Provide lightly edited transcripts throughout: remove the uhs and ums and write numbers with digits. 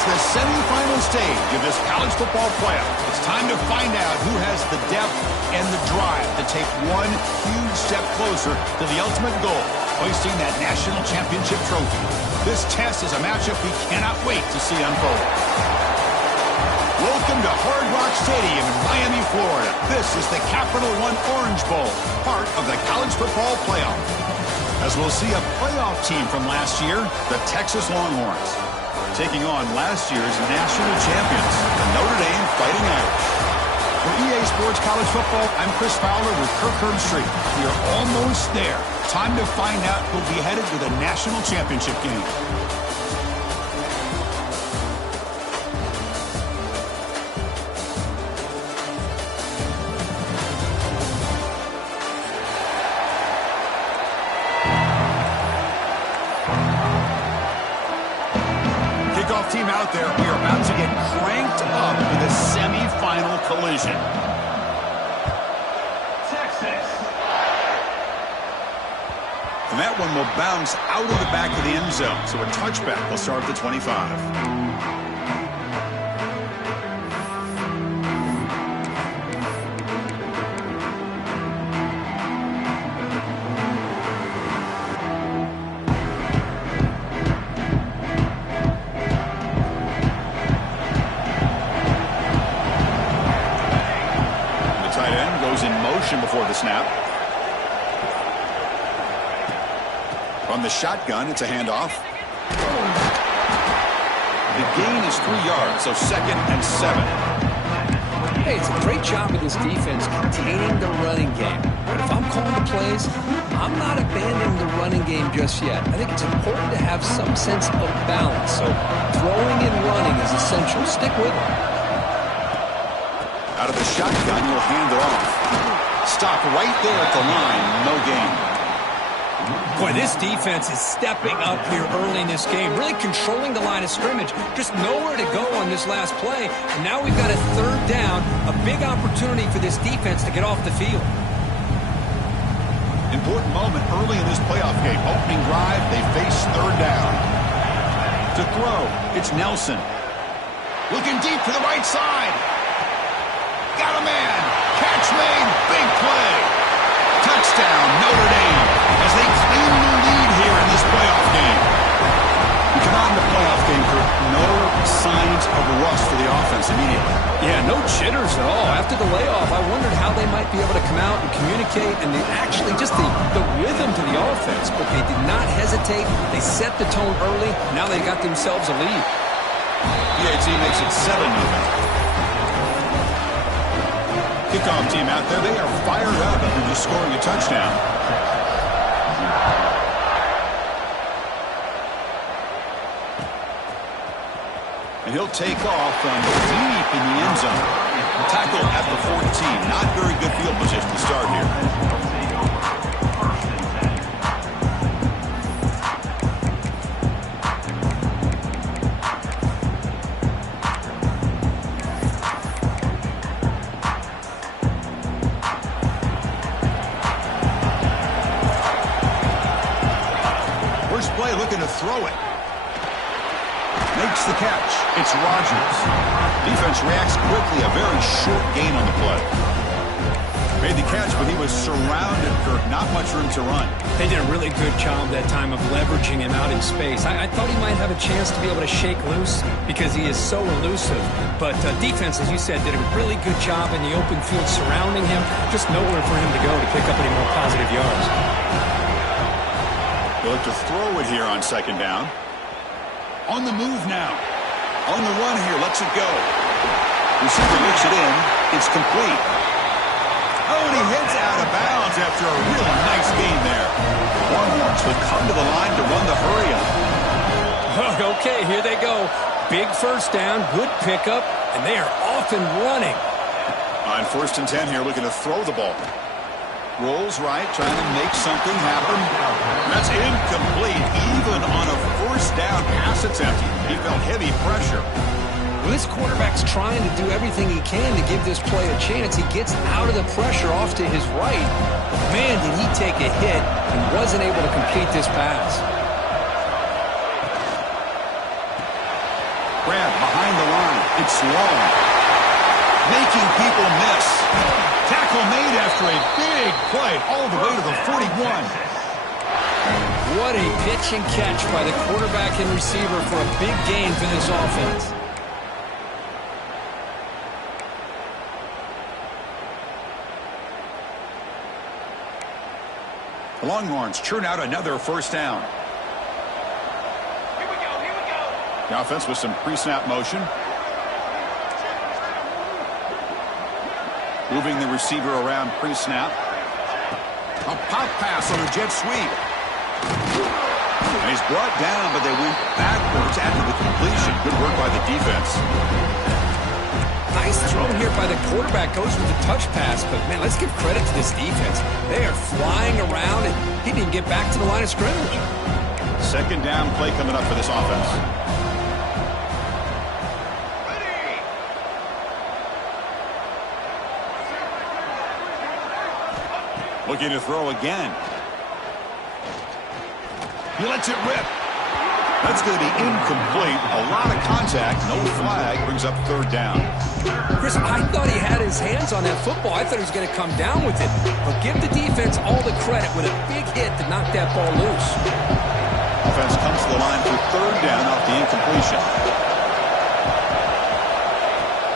It's the semifinal stage of this college football playoff. It's time to find out who has the depth and the drive to take one huge step closer to the ultimate goal, hoisting that national championship trophy. This test is a matchup we cannot wait to see unfold. Welcome to Hard Rock Stadium in Miami, Florida. This is the Capital One Orange Bowl, part of the college football playoff. As we'll see a playoff team from last year, the Texas Longhorns, taking on last year's national champions, the Notre Dame Fighting Irish. For EA Sports College Football, I'm Chris Fowler with Kirk Herbstreit. We are almost there. Time to find out who'll be headed to the national championship game. Team out there, we are about to get cranked up with a semi-final collision. Texas. And that one will bounce out of the back of the end zone, so a touchback will start at the 25. Before the snap. From the shotgun, it's a handoff. The gain is 3 yards, so 2nd and 7. Hey, it's a great job of this defense containing the running game. But if I'm calling the plays, I'm not abandoning the running game just yet. I think it's important to have some sense of balance. So throwing and running is essential. Stick with it. Out of the shotgun, you'll hand it off. Stop right there at the line. No gain. Boy, this defense is stepping up here early in this game, really controlling the line of scrimmage. Just nowhere to go on this last play. And now we've got a 3rd down, a big opportunity for this defense to get off the field. Important moment early in this playoff game. Opening drive, they face 3rd down. To throw, it's Nelson. Looking deep to the right side. Got a man. Catch made. Big play. Touchdown, Notre Dame, as they claim the lead here in this playoff game. We come out in the playoff game, Kirk. No signs of rust for the offense immediately. Yeah, no jitters at all. After the layoff, I wondered how they might be able to come out and communicate and actually just the rhythm to the offense. But they did not hesitate. They set the tone early. Now they got themselves a lead. PAT makes it 7-0. Kickoff team out there, they are fired up after just scoring a touchdown. And he'll take off from deep in the end zone. Tackle at the 14. Not very good field position to start here. Looking to throw it. Makes the catch. It's Rodgers. Defense reacts quickly. A very short gain on the play. Made the catch, but he was surrounded, Kirk. Not much room to run. They did a really good job that time of leveraging him out in space. I thought he might have a chance to be able to shake loose because he is so elusive. But defense, as you said, did a really good job in the open field surrounding him. Just nowhere for him to go to pick up any more positive yards. They'll look to throw it here on 2nd down. On the move now. On the run here, lets it go. Receiver makes it in. It's complete. Oh, and he heads out of bounds after a really nice gain there. Longhorns would come to the line to run the hurry up. Okay, here they go. Big 1st down, good pickup, and they are off and running. On 1st and 10 here, looking to throw the ball. Rolls right, trying to make something happen. That's incomplete. Even on a 1st down pass attempt, he felt heavy pressure. Well, this quarterback's trying to do everything he can to give this play a chance. He gets out of the pressure off to his right. Man, did he take a hit and wasn't able to complete this pass. Grab behind the line. It's long. Making people miss. Tackle made after a big play all the way to the 41. What a pitch and catch by the quarterback and receiver for a big gain for this offense. The Longhorns churn out another first down. Here we go. The offense with some pre-snap motion. Moving the receiver around pre-snap. A pop pass on a jet sweep. And he's brought down, but they went backwards after the completion. Good work by the defense. Nice throw here by the quarterback. Goes with the touch pass, but man, let's give credit to this defense. They are flying around, and he didn't get back to the line of scrimmage. Second down play coming up for this offense. Looking to throw again. He lets it rip. That's going to be incomplete. A lot of contact. No flag. Brings up third down. Chris, I thought he had his hands on that football. I thought he was going to come down with it. But give the defense all the credit with a big hit to knock that ball loose. Offense comes to the line for third down off the incompletion.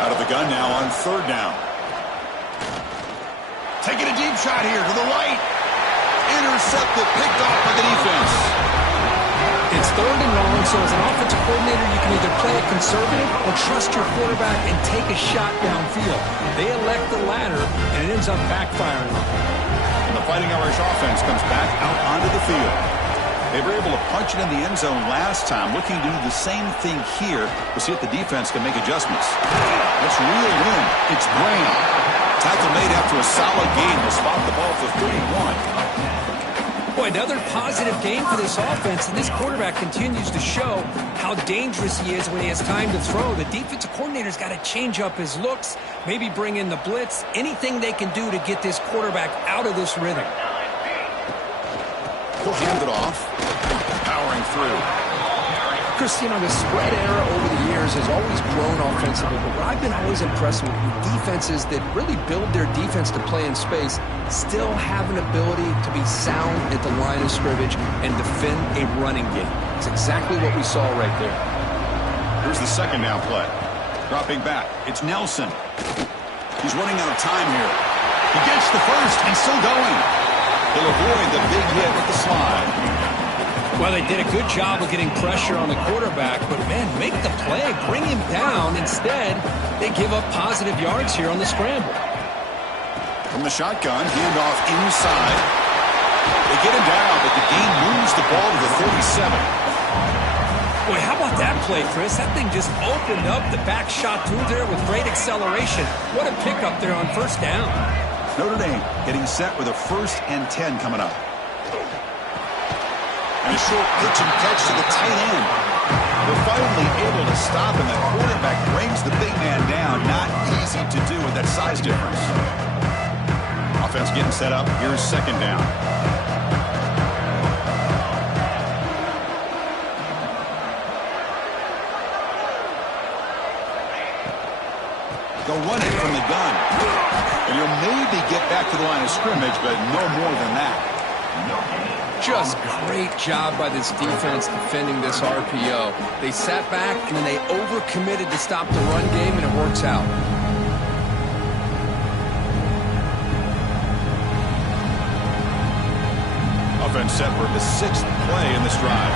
Out of the gun now on third down. Taking a deep shot here to the right. Intercepted, picked off by the defense. It's third and long, so as an offensive coordinator, you can either play it conservative or trust your quarterback and take a shot downfield. They elect the latter, and it ends up backfiring on them. And the Fighting Irish offense comes back out onto the field. They were able to punch it in the end zone last time, looking to do the same thing here to see if the defense can make adjustments. Let's reel it in. It's Graham. Tackle made after a solid gain. Will spot the ball for 31. Boy, another positive game for this offense, and this quarterback continues to show how dangerous he is when he has time to throw. The defensive coordinator's got to change up his looks, maybe bring in the blitz, anything they can do to get this quarterback out of this rhythm. He'll hand it off, powering through. Chris, you know, the spread era over the years has always grown offensively, but what I've been always impressed with defenses that really build their defense to play in space still have an ability to be sound at the line of scrimmage and defend a running game. It's exactly what we saw right there. Here's the second down play. Dropping back. It's Nelson. He's running out of time here. He gets the first and still going. He'll avoid the big hit with the slide. Well, they did a good job of getting pressure on the quarterback, but, man, make the play, bring him down. Instead, they give up positive yards here on the scramble. From the shotgun, handoff inside. They get him down, but the game moves the ball to the 37. Boy, how about that play, Chris? That thing just opened up the back shot through there with great acceleration. What a pickup there on first down. Notre Dame getting set with a 1st and 10 coming up. And a short pitch and catch to the tight end. They're finally able to stop, and the quarterback brings the big man down. Not easy to do with that size difference. Offense getting set up. Here's second down. They'll run it from the gun. And you'll maybe get back to the line of scrimmage, but no more than that. Just great job by this defense defending this RPO. They sat back, and then they overcommitted to stop the run game, and it works out. Offense set for the 6th play in this drive.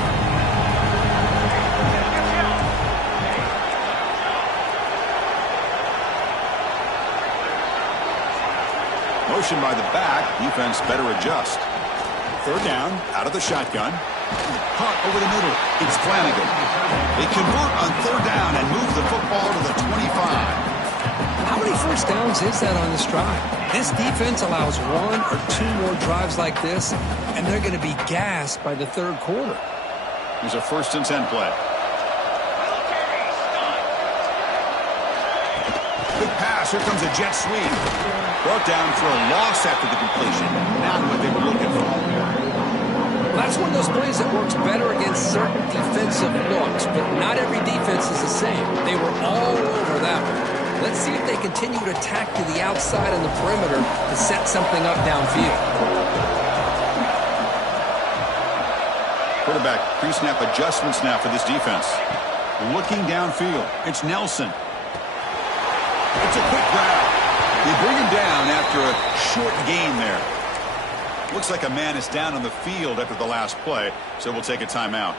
Motion by the back. Defense better adjust. Third down, out of the shotgun. Caught over the middle. It's Flanagan. They convert on third down and move the football to the 25. How many first downs is that on this drive? This defense allows 1 or 2 more drives like this, and they're going to be gassed by the third quarter. Here's a 1st and 10 play. Big pass. Here comes a jet sweep. Brought down for a loss after the completion. Not what they were looking for. That's one of those plays that works better against certain defensive looks, but not every defense is the same. They were all over that one. Let's see if they continue to tack to the outside on the perimeter to set something up downfield. Quarterback pre-snap adjustments now for this defense. Looking downfield. It's Nelson. It's a quick grab. They bring him down after a short gain there. Looks like a man is down on the field after the last play, so we'll take a timeout.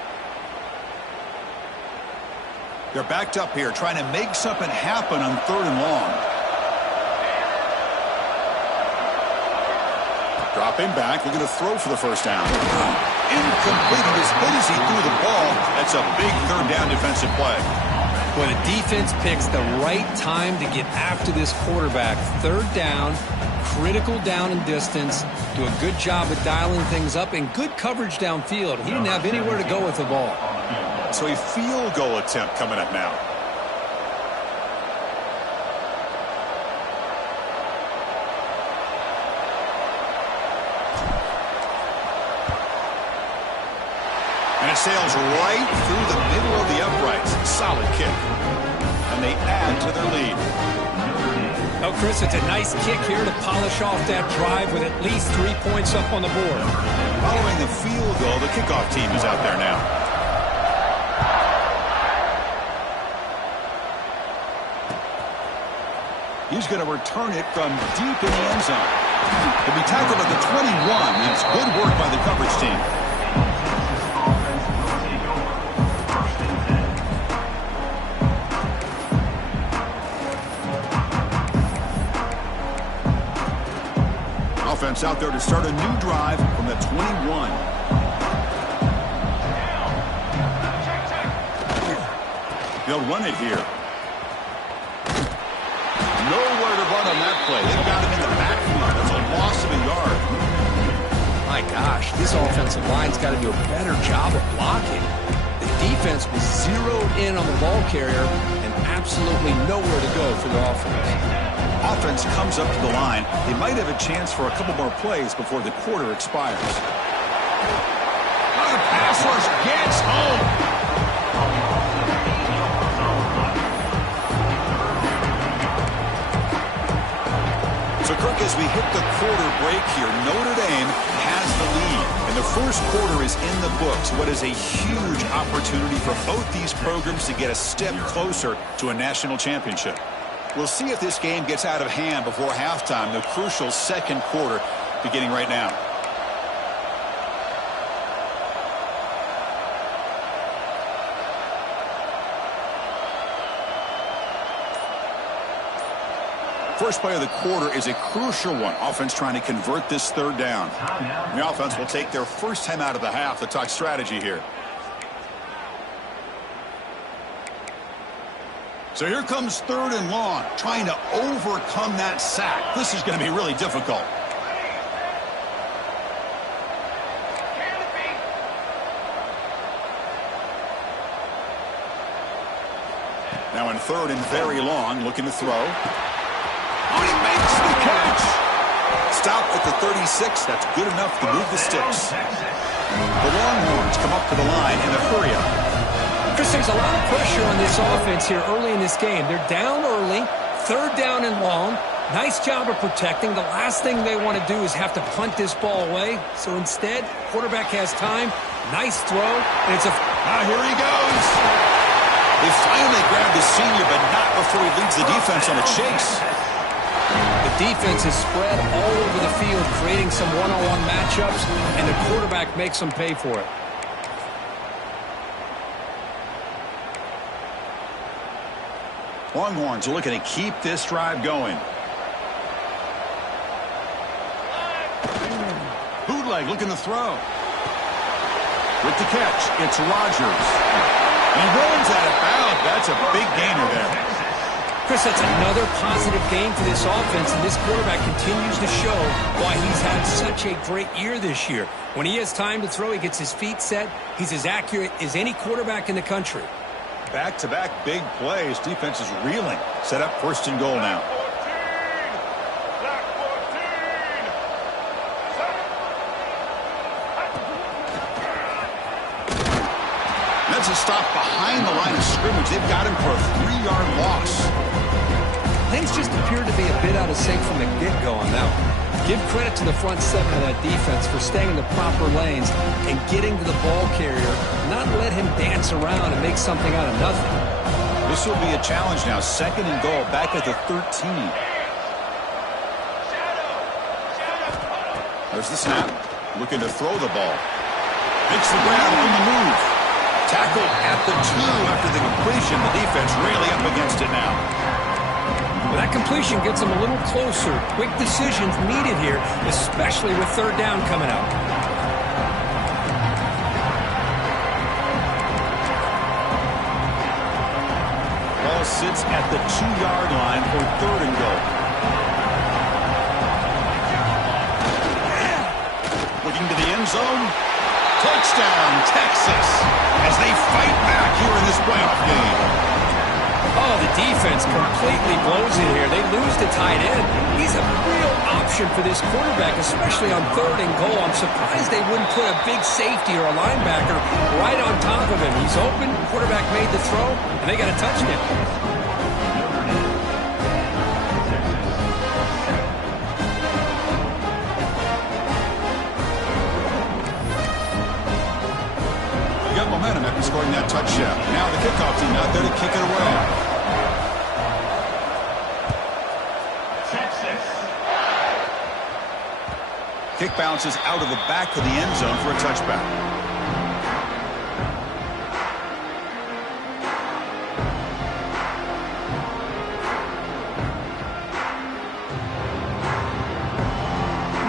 They're backed up here trying to make something happen on 3rd and long. Dropping back, looking to throw for the first down. Incomplete. As good as he threw the ball, that's a big 3rd down defensive play. When a defense picks the right time to get after this quarterback, 3rd down, critical down and distance, do a good job of dialing things up, and good coverage downfield. He didn't have anywhere to go with the ball. So a field goal attempt coming up now. And it sails right through the middle of the uprights. Solid kick. And they add to their lead. Oh, Chris, it's a nice kick here to polish off that drive with at least 3 points up on the board. Following the field goal, the kickoff team is out there now. He's going to return it from deep in the end zone. He'll be tackled at the 21. That's good work by the coverage team. Offense out there to start a new drive from the 21. They'll run it here. Nowhere to run on that play. They've got him in the backfield. That's a loss of a yard. My gosh, this offensive line's got to do a better job of blocking. The defense was zeroed in on the ball carrier and absolutely nowhere to go for the offense. Offense comes up to the line. They might have a chance for a couple more plays before the quarter expires. Oh, the pass rush gets home. So, Kirk, as we hit the quarter break here, Notre Dame has the lead. And the first quarter is in the books. What is a huge opportunity for both these programs to get a step closer to a national championship. We'll see if this game gets out of hand before halftime, the crucial second quarter beginning right now. First play of the quarter is a crucial one. Offense trying to convert this 3rd down. The offense will take their first time out of the half to talk strategy here. So here comes 3rd and long, trying to overcome that sack. This is going to be really difficult. Now in 3rd and very long, looking to throw. Oh, he makes the catch. Stop at the 36. That's good enough to move the sticks. The Longhorns come up to the line in a hurry-up. Chris, there's a lot of pressure on this offense here early in this game. They're down early, 3rd down and long. Nice job of protecting. The last thing they want to do is have to punt this ball away. So instead, quarterback has time. Nice throw. And it's a... Here he goes. They finally grabbed the senior, but not before he leads the defense on a chase. The defense is spread all over the field, creating some one-on-one matchups, and the quarterback makes them pay for it. Longhorns are looking to keep this drive going. Bootleg looking to throw. With the catch, it's Rodgers. And he runs out of bounds. That's a big gainer there. Chris, that's another positive game for this offense, and this quarterback continues to show why he's had such a great year this year. When he has time to throw, he gets his feet set. He's as accurate as any quarterback in the country. Back-to-back big plays. Defense is reeling. Set up 1st and goal now. scrimmage. They've got him for a 3-yard loss. Things just appear to be a bit out of sync from the get-go on that one. Give credit to the front seven of that defense for staying in the proper lanes and getting to the ball carrier, not let him dance around and make something out of nothing. This will be a challenge now. 2nd and goal, back at the 13. There's the snap. Looking to throw the ball. Makes the grab on the move. Tackled at the 2 after the completion. The defense really up against it now. Well, that completion gets them a little closer. Quick decisions needed here, especially with 3rd down coming up. Ball sits at the 2-yard line for 3rd and goal. Looking to the end zone. Touchdown, Texas, as they fight back here in this playoff game. Oh, the defense completely blows it here. They lose the tight end. He's a real option for this quarterback, especially on 3rd and goal. I'm surprised they wouldn't put a big safety or a linebacker right on top of him. He's open, quarterback made the throw, and they got a touchdown. Momentum after scoring that touchdown. Now the kickoff team out there to kick it away. Kick bounces out of the back of the end zone for a touchback.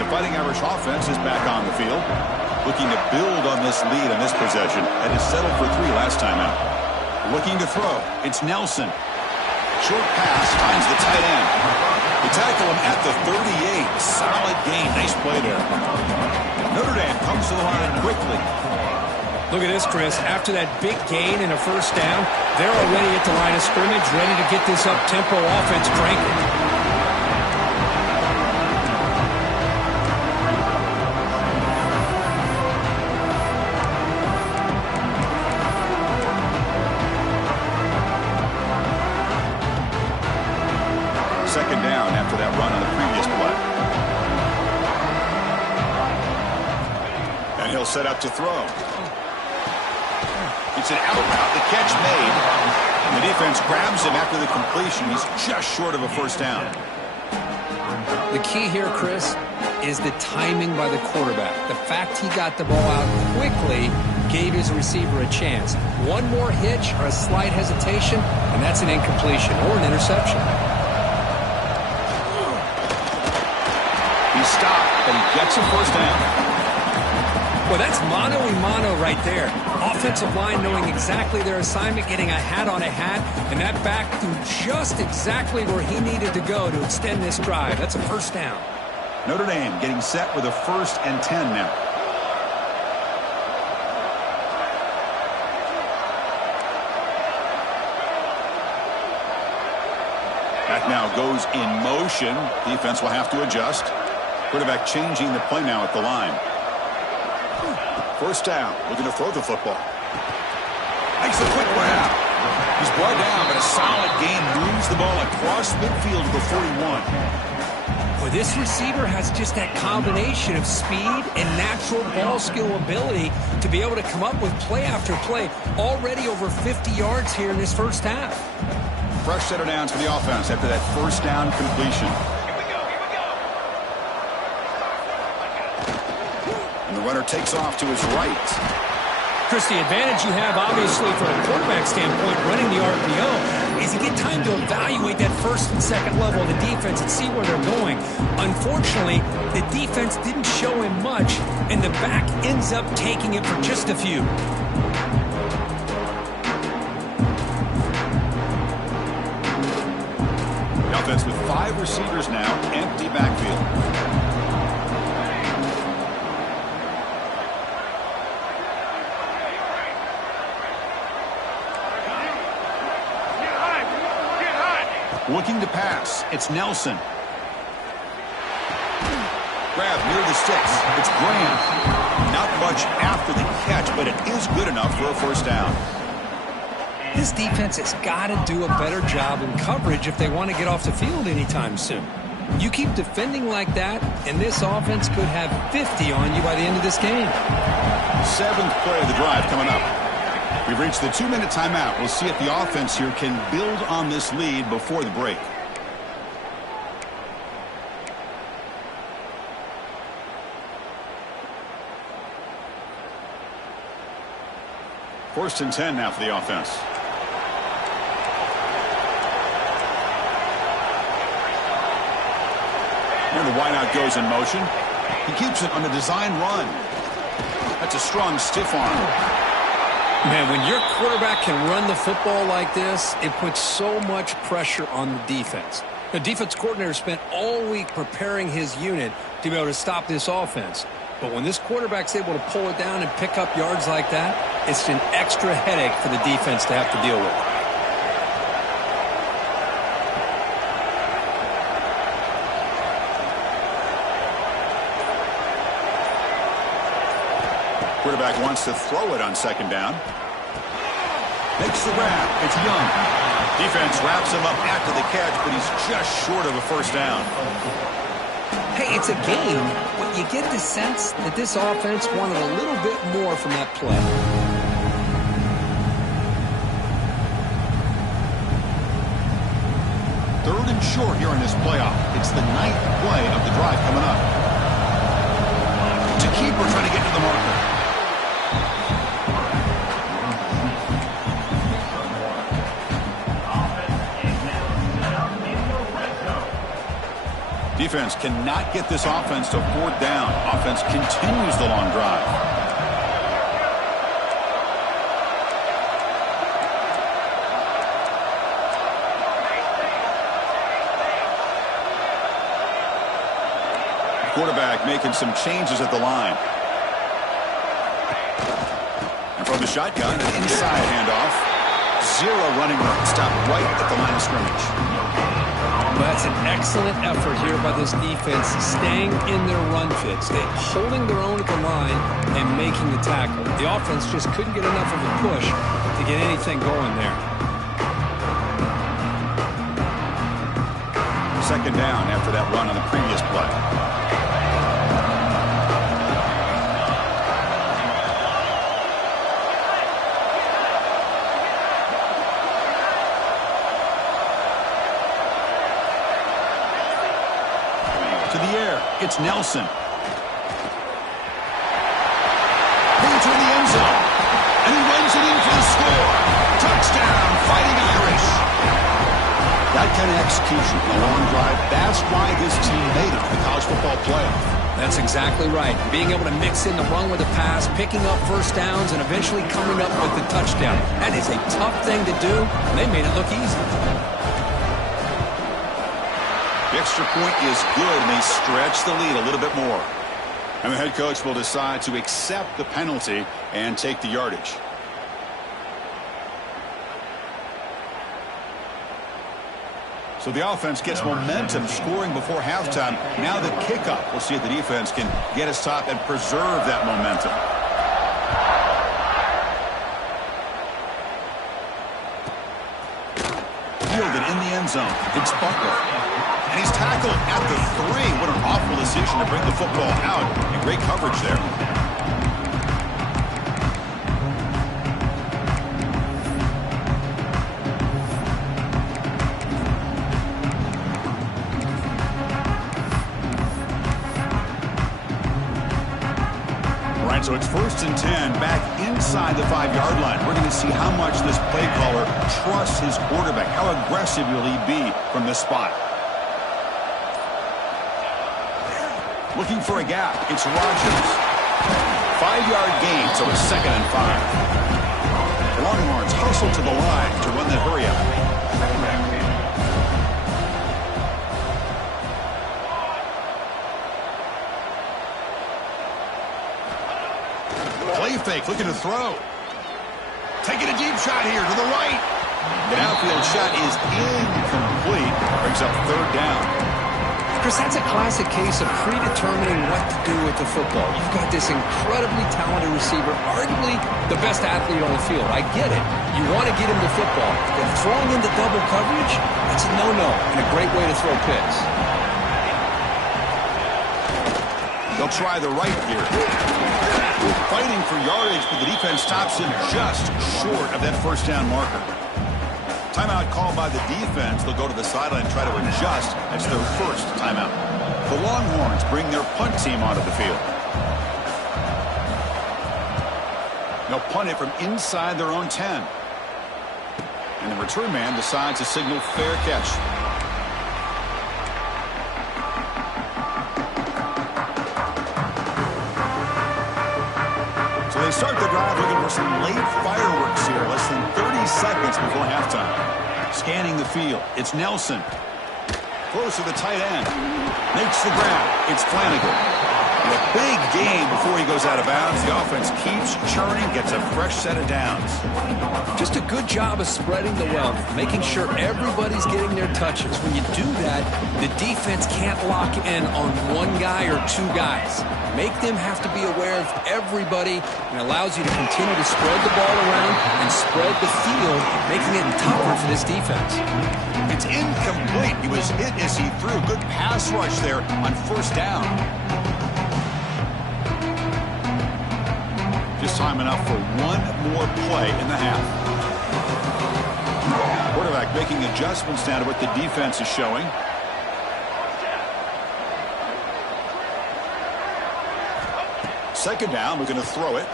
The Fighting Irish offense is back on the field, looking to build on this lead on this possession, and has settled for 3 last time out. Looking to throw. It's Nelson. Short pass finds the tight end. They tackle him at the 38. Solid gain. Nice play there. Notre Dame comes to the line quickly. Look at this, Chris. After that big gain and a 1st down, they're already at the line of scrimmage, ready to get this up-tempo offense cranking. Set up to throw. It's an out route. The catch made. And the defense grabs him after the completion. He's just short of a 1st down. The key here, Chris, is the timing by the quarterback. The fact he got the ball out quickly gave his receiver a chance. One more hitch or a slight hesitation, and that's an incompletion or an interception. He stopped, but he gets a 1st down. Well, that's mano-a-mano right there. Offensive line knowing exactly their assignment, getting a hat on a hat, and that back threw just exactly where he needed to go to extend this drive. That's a 1st down. Notre Dame getting set with a 1st and 10 now. That now goes in motion. Defense will have to adjust. Quarterback changing the play now at the line. 1st down, looking to throw the football. Makes a quick grab. He's brought down, but a solid gain moves the ball across midfield to the 41. Well, this receiver has just that combination of speed and natural ball skill ability to be able to come up with play after play. Already over 50 yards here in this 1st half. Fresh set of downs for the offense after that 1st down completion. And the runner takes off to his right. Chris, the advantage you have, obviously, from a quarterback standpoint, running the RPO, is you get time to evaluate that 1st and 2nd level of the defense and see where they're going. Unfortunately, the defense didn't show him much, and the back ends up taking it for just a few. The offense with 5 receivers now, empty backfield. Looking to pass. It's Nelson. Grab near the sticks. It's Graham. Not much after the catch, but it is good enough for a 1st down. This defense has got to do a better job in coverage if they want to get off the field anytime soon. You keep defending like that, and this offense could have 50 on you by the end of this game. 7th play of the drive coming up. We've reached the 2-minute timeout. We'll see if the offense here can build on this lead before the break. First and 10 now for the offense. And the wideout goes in motion. He keeps it on the design run. That's a strong stiff arm. Man, when your quarterback can run the football like this, it puts so much pressure on the defense. The defense coordinator spent all week preparing his unit to be able to stop this offense. But when this quarterback's able to pull it down and pick up yards like that, it's an extra headache for the defense to have to deal with. Quarterback wants to throw it on 2nd down. Makes the grab. It's Young. Defense wraps him up after the catch, but he's just short of a 1st down. Hey, it's a game, but you get the sense that this offense wanted a little bit more from that play. Third and short here in this playoff. It's the 9th play of the drive coming up. To keeper trying to get to the marker. Defense cannot get this offense to 4th down. Offense continues the long drive. Quarterback making some changes at the line. And from the shotgun, an inside handoff. 0 running room. Stopped right at the line of scrimmage. That's an excellent effort here by this defense, staying in their run fit, holding their own at the line and making the tackle. The offense just couldn't get enough of a push to get anything going there. 2nd down after that run on the previous play. To the air, it's Nelson. Into the end zone. And he runs it in for the score. Touchdown, Fighting Irish. That kind of execution in a long drive, that's why this team made it to the college football playoff. That's exactly right. Being able to mix in the run with the pass, picking up 1st downs, and eventually coming up with the touchdown. That is a tough thing to do, and they made it look easy. The extra point is good, and they stretch the lead a little bit more. And the head coach will decide to accept the penalty and take the yardage. So the offense gets momentum scoring before halftime. Now the kickoff. We'll see if the defense can get us top and preserve that momentum. Fielded in the end zone. It's Butler. And he's tackled at the 3. What an awful decision to bring the football out. And great coverage there. So it's 1st and 10 back inside the 5-yard line. We're going to see how much this play caller trusts his quarterback. How aggressive will he be from this spot? Looking for a gap. It's Rodgers. 5-yard gain, so it's 2nd and 5. The Longhorns hustle to the line to run the hurry up. Play fake, looking to throw. Taking a deep shot here to the right. The outfield shot is incomplete. Brings up 3rd down. Chris, that's a classic case of predetermining what to do with the football. You've got this incredibly talented receiver, arguably the best athlete on the field. I get it. You want to get him the football. But throwing into double coverage, that's a no-no and a great way to throw picks. They'll try the right here. Fighting for yardage, but the defense stops him just short of that first down marker. Timeout called by the defense. They'll go to the sideline and try to adjust. That's their first timeout. The Longhorns bring their punt team onto the field. They'll punt it from inside their own 10. And the return man decides to signal fair catch. So they start the drive looking for some late fireworks here. Less than 30 seconds before halftime. Scanning the field. It's Nelson. Close to the tight end. Makes the grab. It's Flanagan. And a big gain before he goes out of bounds. The offense keeps churning, gets a fresh set of downs. Just a good job of spreading the wealth, making sure everybody's getting their touches. When you do that, the defense can't lock in on one guy or two guys. Make them have to be aware of everybody, and allows you to continue to spread the ball around and spread the field, making it tougher for this defense. It's incomplete. He was hit as he threw. Good pass rush there on first down. Just time enough for one more play in the half. Quarterback making adjustments now to what the defense is showing. Second down, we're going to throw it.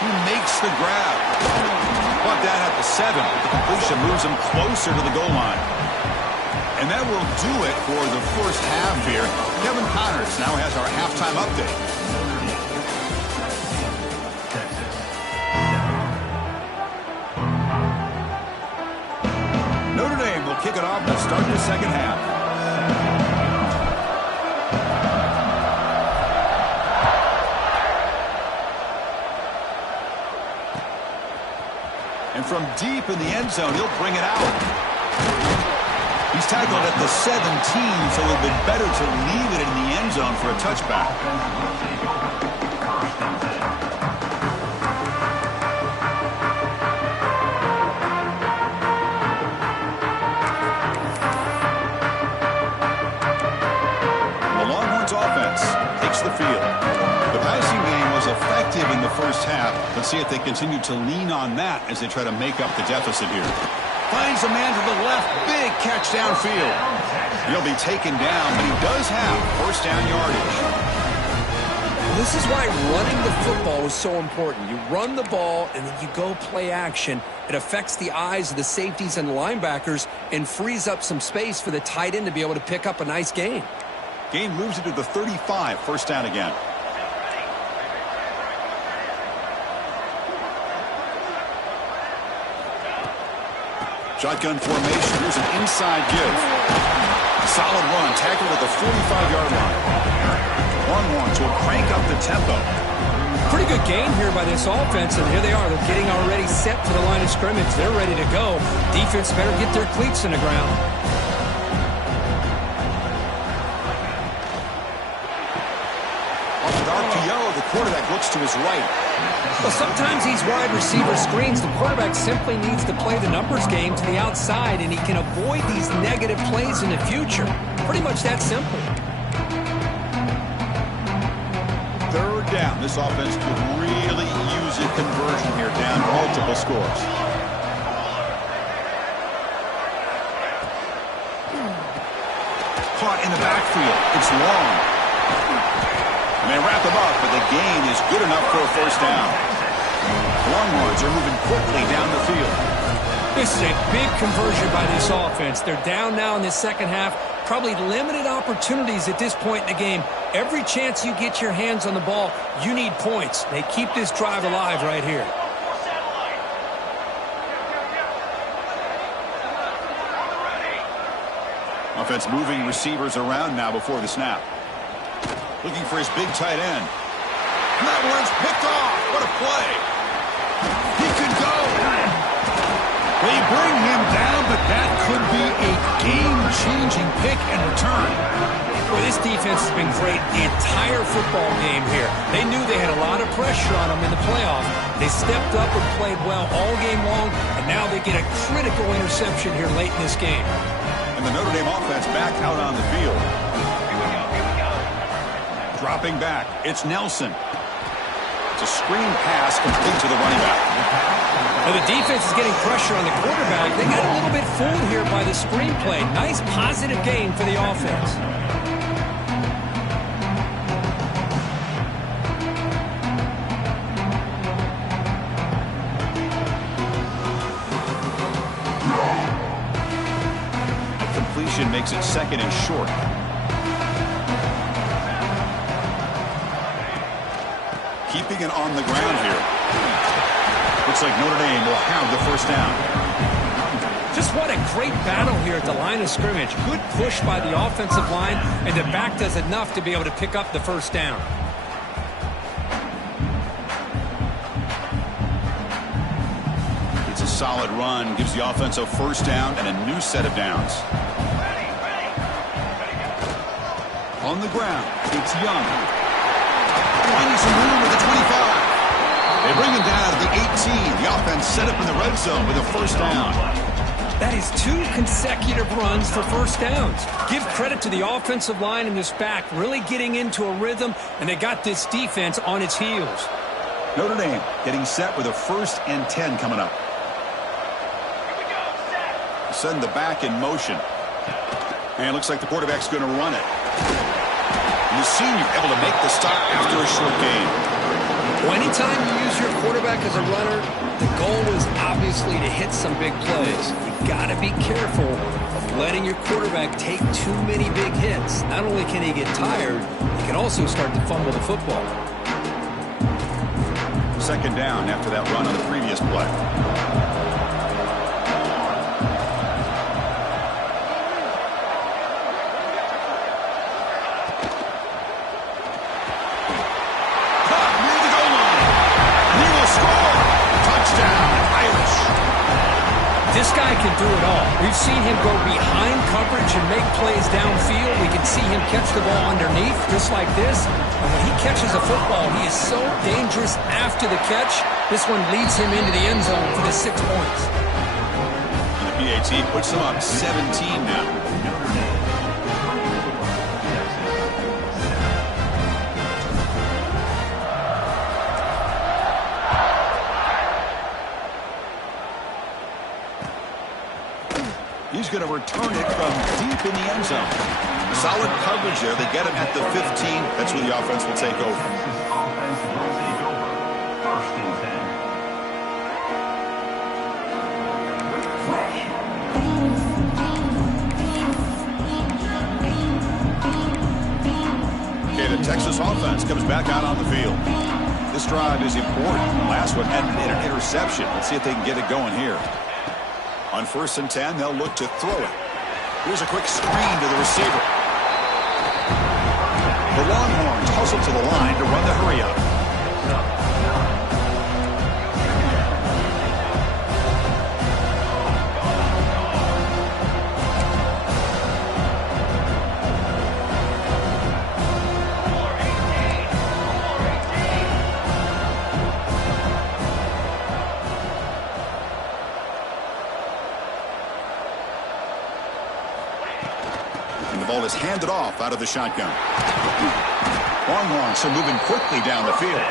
He makes the grab. Brought down at the 7. The completion moves him closer to the goal line. And that will do it for the first half here. Kevin Connors now has our halftime update. Notre Dame will kick it off to start the second half. And from deep in the end zone, he'll bring it out. He's tackled at the 17, so it would have been better to leave it in the end zone for a touchback. The Longhorns offense takes the field. The passing game was effective in the first half. Let's see if they continue to lean on that as they try to make up the deficit here. Finds a man to the left. Big catch downfield. He'll be taken down, but he does have first down yardage. Well, this is why running the football is so important. You run the ball, and then you go play action. It affects the eyes of the safeties and the linebackers and frees up some space for the tight end to be able to pick up a nice gain. Gain moves it to the 35. First down again. Shotgun formation. Here's an inside give. Solid run. Tackled at the 45-yard line. Longhorns will crank up the tempo. Pretty good gain here by this offense, and here they are. They're getting already set for the line of scrimmage. They're ready to go. Defense better get their cleats in the ground. Off an RPO, the quarterback looks to his right. Well, sometimes these wide receiver screens, the quarterback simply needs to play the numbers game to the outside, and he can avoid these negative plays in the future. Pretty much that simple. Third down. This offense could really use a conversion here, down multiple scores. Caught in the backfield. It's long. And they wrap him up, but the gain is good enough for a first down. Longhorns are moving quickly down the field. This is a big conversion by this offense. They're down now in the second half. Probably limited opportunities at this point in the game. Every chance you get your hands on the ball, you need points. They keep this drive alive right here. Offense moving receivers around now before the snap. Looking for his big tight end. And that one's picked off. What a play. He could go. They bring him down, but that could be a changing pick and return. Well, this defense has been great the entire football game here. They knew they had a lot of pressure on them in the playoff. They stepped up and played well all game long, and now they get a critical interception here late in this game. And the Notre Dame offense back out on the field. Here we go. Dropping back, it's Nelson. It's a screen pass complete to the running back. Well, the defense is getting pressure on the quarterback. They got a little bit fooled here by the screenplay. Nice positive gain for the offense. Completion makes it second and short. Keeping it on the ground here. Looks like Notre Dame will have the first down. Just what a great battle here at the line of scrimmage. Good push by the offensive line, and the back does enough to be able to pick up the first down. It's a solid run, gives the offense a first down and a new set of downs. On the ground, it's Young. Finding some room with the 25. They bring him down to the 18. The offense set up in the red zone with a first down. That is 2 consecutive runs for first downs. Give credit to the offensive line and this back really getting into a rhythm, and they got this defense on its heels. Notre Dame getting set with a 1st and 10 coming up. Send the back in motion. And it looks like the quarterback's going to run it. And the senior able to make the stop after a short gain. Well, anytime you use your quarterback as a runner, the goal is obviously to hit some big plays. You've got to be careful of letting your quarterback take too many big hits. Not only can he get tired, he can also start to fumble the football. Second down after that run on the previous play. This guy can do it all. We've seen him go behind coverage and make plays downfield. We can see him catch the ball underneath just like this. And when he catches a football, he is so dangerous after the catch. This one leads him into the end zone for the 6 points. And the PAT puts them up 17 now. He's going to return it from deep in the end zone. Solid coverage there. They get him at the 15. That's where the offense will take over. Okay, the Texas offense comes back out on the field. This drive is important. The last one ended in an interception. Let's see if they can get it going here. On 1st and 10, they'll look to throw it. Here's a quick screen to the receiver. The Longhorns hustle to the line to run the hurry-up. The ball is handed off out of the shotgun. Longhorns are moving quickly down the field.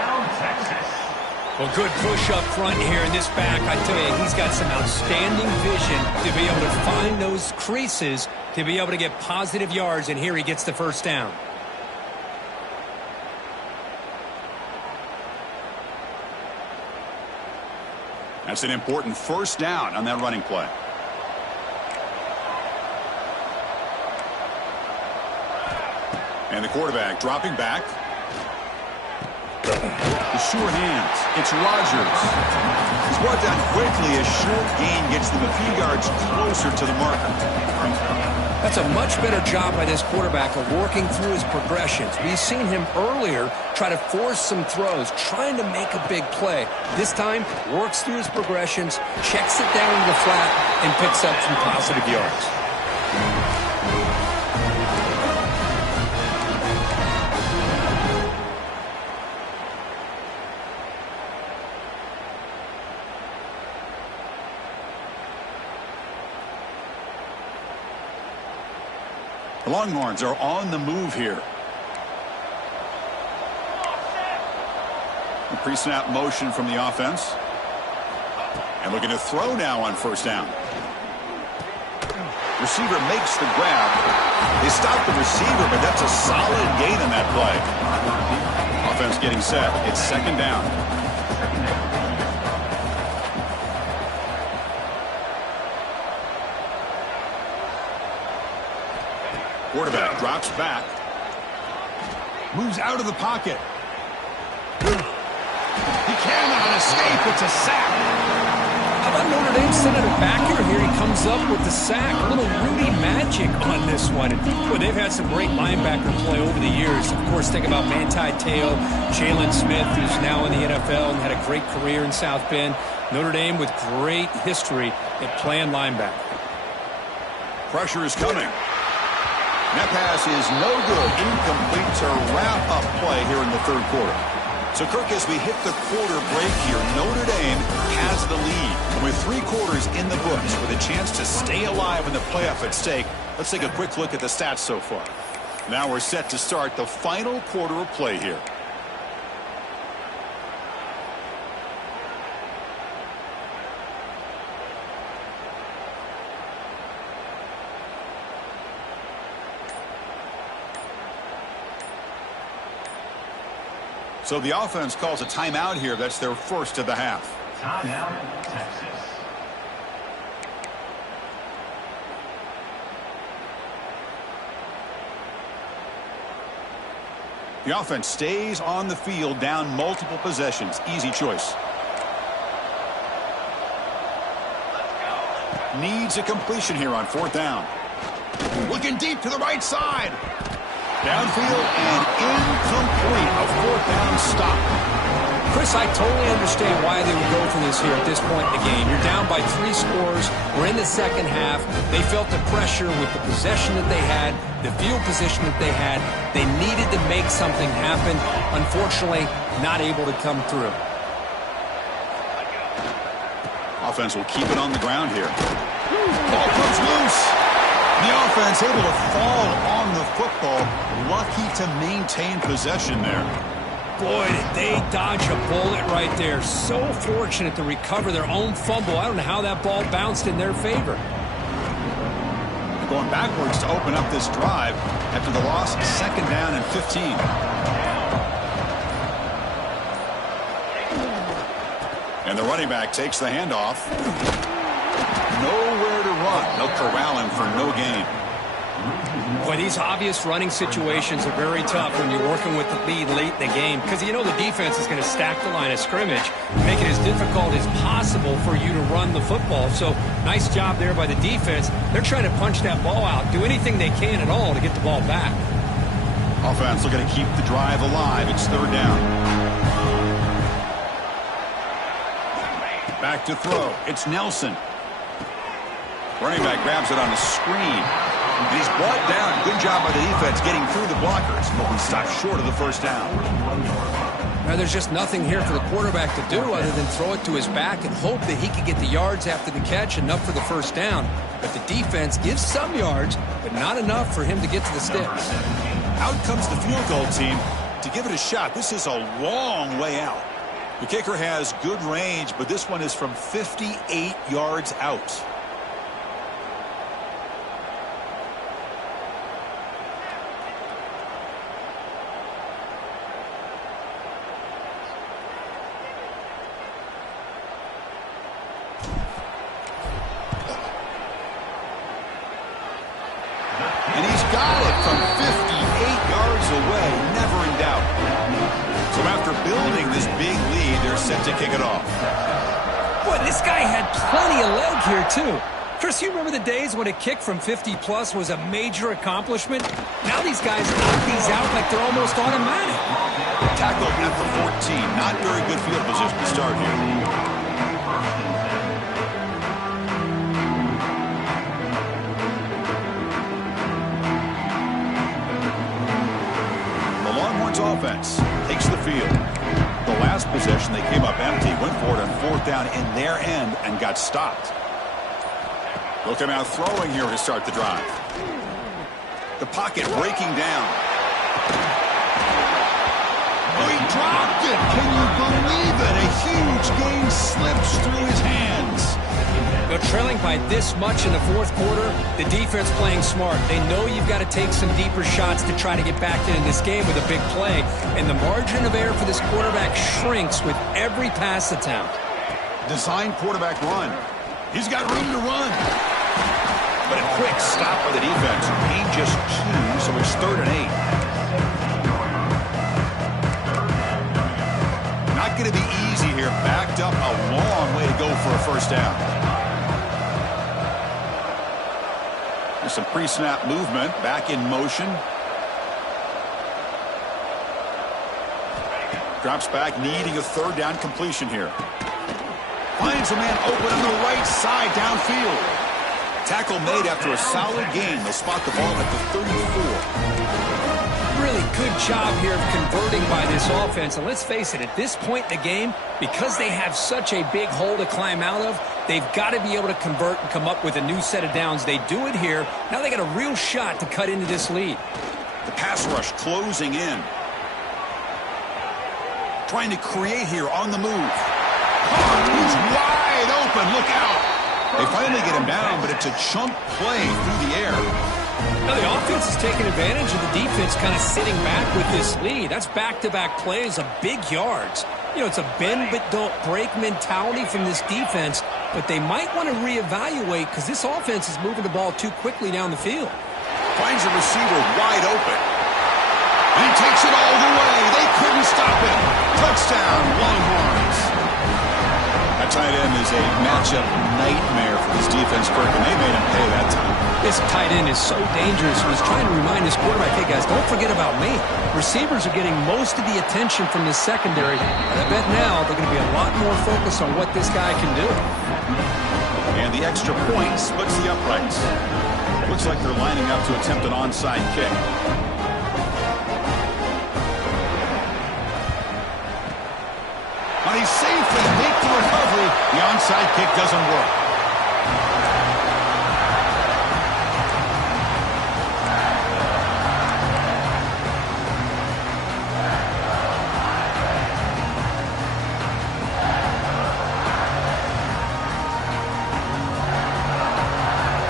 Well, good push up front here in this back. I tell you, he's got some outstanding vision to be able to find those creases, to be able to get positive yards, and here he gets the first down. That's an important first down on that running play. And the quarterback dropping back. The sure hands. It's Rogers. He's brought down quickly. A short gain gets them a few yards closer to the marker. That's a much better job by this quarterback of working through his progressions. We've seen him earlier try to force some throws, trying to make a big play. This time, works through his progressions, checks it down to the flat, and picks up some positive yards. The Longhorns are on the move here. A pre-snap motion from the offense. And looking to throw now on first down. Receiver makes the grab. They stop the receiver, but that's a solid gain in that play. Offense getting set. It's second down. Quarterback drops back. Moves out of the pocket. He cannot escape. It's a sack. How about Notre Dame sending it back here? He comes up with the sack. A little Rudy magic on this one. Boy, they've had some great linebacker play over the years. Of course, think about Manti Te'o, Jalen Smith, who's now in the NFL and had a great career in South Bend. Notre Dame with great history at playing linebacker. Pressure is coming. That pass is no good. Incomplete to wrap up play here in the third quarter. So, Kirk, as we hit the quarter break here, Notre Dame has the lead. And with 3 quarters in the books with a chance to stay alive in the playoff at stake, let's take a quick look at the stats so far. Now we're set to start the final quarter of play here. So the offense calls a timeout here. That's their first of the half. Timeout, Texas. The offense stays on the field down multiple possessions. Easy choice. Needs a completion here on fourth down. Looking deep to the right side. Downfield and incomplete. A fourth down stop. Chris, I totally understand why they would go for this here at this point in the game. You're down by 3 scores. We're in the second half. They felt the pressure with the possession that they had, the field position that they had. They needed to make something happen. Unfortunately, not able to come through. Offense will keep it on the ground here. Ball comes loose. The offense able to fall on the football. Lucky to maintain possession there. Boy, did they dodge a bullet right there. So fortunate to recover their own fumble. I don't know how that ball bounced in their favor. Going backwards to open up this drive after the loss. Second down and 15. And the running back takes the handoff. Nowhere to run. They'll corral him for no gain. Boy, these obvious running situations are very tough when you're working with the lead late in the game because you know the defense is going to stack the line of scrimmage, make it as difficult as possible for you to run the football. So nice job there by the defense. They're trying to punch that ball out, do anything they can at all to get the ball back. Offense looking to keep the drive alive. It's third down. Back to throw. It's Nelson. Running back grabs it on a screen. And he's brought down. Good job by the defense getting through the blockers, but we stopped short of the first down. Now, there's just nothing here for the quarterback to do other than throw it to his back and hope that he can get the yards after the catch, enough for the first down. But the defense gives some yards, but not enough for him to get to the sticks. Out comes the field goal team to give it a shot. This is a long way out. The kicker has good range, but this one is from 58 yards out. And he's got it from 58 yards away, never in doubt. So after building this big lead, they're set to kick it off. Boy, this guy had plenty of leg here, too. Chris, you remember the days when a kick from 50-plus was a major accomplishment? Now these guys knock these out like they're almost automatic. Tackle at the 14. Not very good field position to start here. Offense takes the field. The last possession, they came up empty, went for it on fourth down in their end and got stopped. They'll come out throwing here to start the drive. The pocket breaking down. Oh, he dropped it. Can you believe it? A huge gain slips through his hands. They're trailing by this much in the fourth quarter. The defense playing smart. They know you've got to take some deeper shots to try to get back in this game with a big play. And the margin of error for this quarterback shrinks with every pass attempt. Design quarterback run. He's got room to run. But a quick stop by the defense. Gain just 2, so it's 3rd and 8. Not going to be easy here. Backed up a long way to go for a first down. There's some pre-snap movement. Back in motion. Drops back, needing a 3rd down completion here. Finds a man open on the right side downfield. Tackle made after a solid gain. They'll spot the ball at the 34. Really good job here of converting by this offense. And let's face it, at this point in the game, because they have such a big hole to climb out of, they've got to be able to convert and come up with a new set of downs. They do it here. Now they got a real shot to cut into this lead. The pass rush closing in. Trying to create here on the move. He's wide open. Look out. They finally get him down, but it's a chunk play through the air. Now the offense is taking advantage of the defense kind of sitting back with this lead. That's back-to-back plays of big yards. You know, it's a bend but don't break mentality from this defense, but they might want to reevaluate because this offense is moving the ball too quickly down the field. Finds a receiver wide open. And he takes it all the way. They couldn't stop him. Touchdown, Longhorns. That tight end is a matchup nightmare for this defense, Kirk, and they made him pay that time. This tight end is so dangerous. He was trying to remind his quarterback, hey, guys, don't forget about me. Receivers are getting most of the attention from this secondary. And I bet now they're going to be a lot more focused on what this guy can do. And the extra point splits the uprights. Looks like they're lining up to attempt an onside kick. He safely make the recovery. The onside kick doesn't work.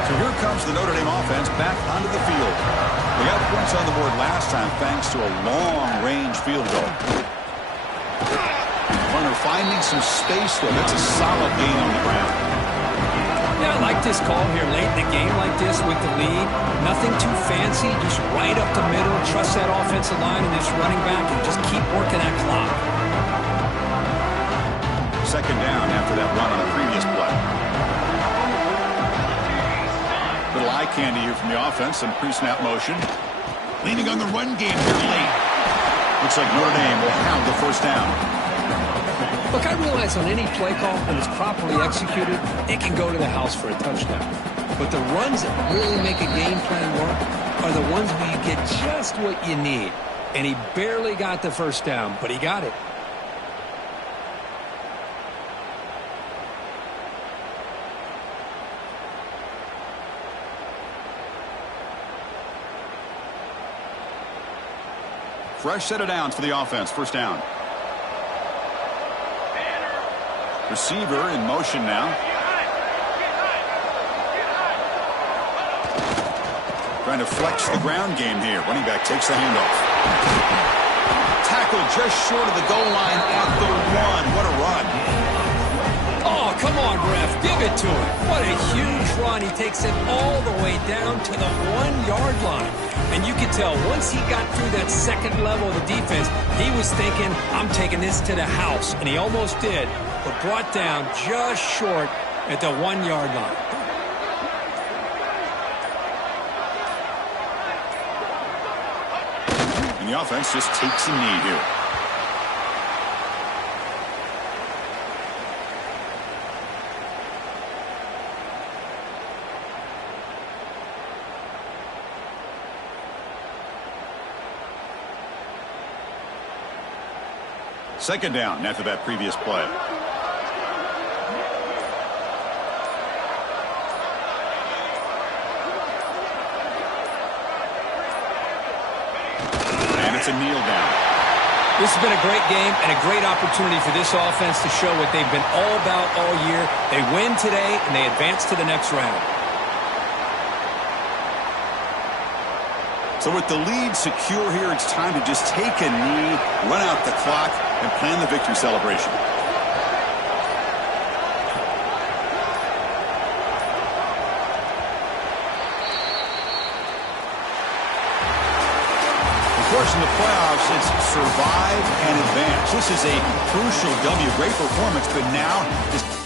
So here comes the Notre Dame offense back onto the field. They got points on the board last time thanks to a long-range field goal. Finding some space there. That's a solid gain on the ground. Yeah, I like this call here late in the game like this with the lead. Nothing too fancy, just right up the middle. Trust that offensive line and this running back and just keep working that clock. 2nd down after that run on the previous play. Little eye candy here from the offense and pre-snap motion. Leaning on the run game here late. Looks like Notre Dame will have the first down. Look, I realize on any play call, when it's properly executed, it can go to the house for a touchdown. But the runs that really make a game plan work are the ones where you get just what you need. And he barely got the first down, but he got it. Fresh set of downs for the offense. First down. Receiver in motion now. Trying to flex the ground game here. Running back takes the handoff. Tackle just short of the goal line at the 1. What a run. Oh, come on, ref. Give it to him. What a huge run. He takes it all the way down to the 1-yard line. And you can tell once he got through that second level of the defense, he was thinking, I'm taking this to the house. And he almost did, but brought down just short at the 1-yard line. And the offense just takes a knee here. Second down after that previous play. a kneel down. This has been a great game and a great opportunity for this offense to show what they've been all about all year. They win today, and they advance to the next round. So with the lead secure here, it's time to just take a knee, run out the clock, and plan the victory celebration. Of course, in the playoffs, it's survive and advance. This is a crucial W. Great performance, but now just